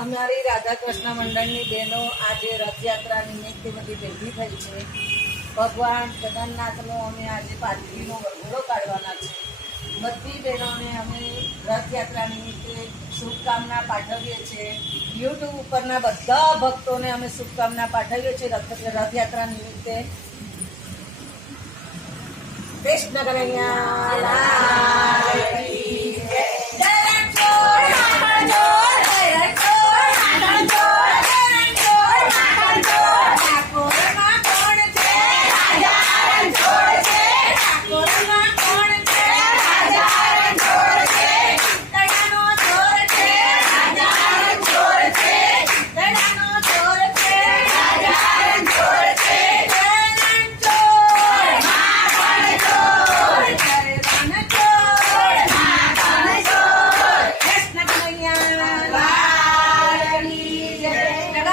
અમારી રાધા કૃષ્ણ મંડળની બહેનો આજે રથયાત્રા નિમિત્તે બધી ભેગી થઈ છે. ભગવાન જગન્નાથનો અમે આજે પાલખીનો વરઘોડો કાઢવાના છે. બધી બહેનોને અમે રથયાત્રા નિમિત્તે શુભકામના પાઠવીએ છીએ. યુટ્યુબ ઉપરના બધા ભક્તોને અમે શુભકામના પાઠવીએ છીએ રથ રથયાત્રા નિમિત્તે. કૃષ્ણ કનૈયા લાલ